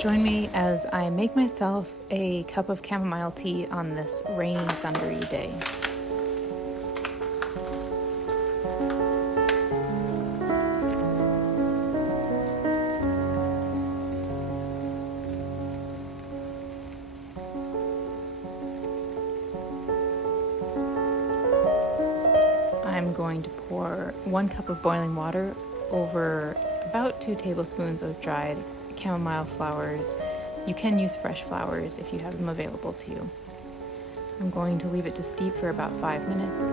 Join me as I make myself a cup of chamomile tea on this rainy, thundery day. I'm going to pour 1 cup of boiling water over about 2 tablespoons of dried chamomile flowers. You can use fresh flowers if you have them available to you. I'm going to leave it to steep for about 5 minutes.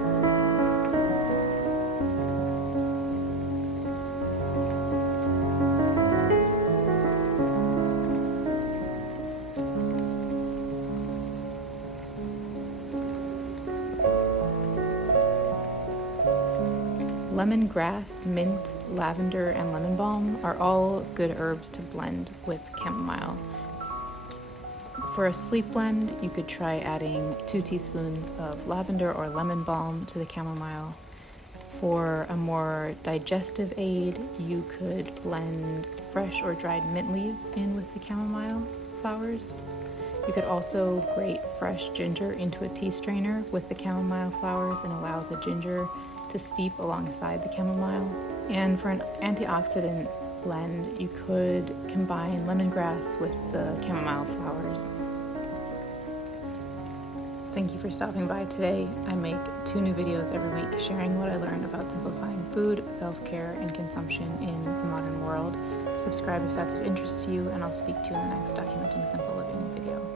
Lemongrass, mint, lavender, and lemon balm are all good herbs to blend with chamomile. For a sleep blend, you could try adding 2 teaspoons of lavender or lemon balm to the chamomile. For a more digestive aid, you could blend fresh or dried mint leaves in with the chamomile flowers. You could also grate fresh ginger into a tea strainer with the chamomile flowers and allow the ginger to steep alongside the chamomile. And for an antioxidant blend, you could combine lemongrass with the chamomile flowers. Thank you for stopping by today. I make 2 new videos every week sharing what I learned about simplifying food, self-care, and consumption in the modern world. Subscribe if that's of interest to you, and I'll speak to you in the next Documenting Simple Living video.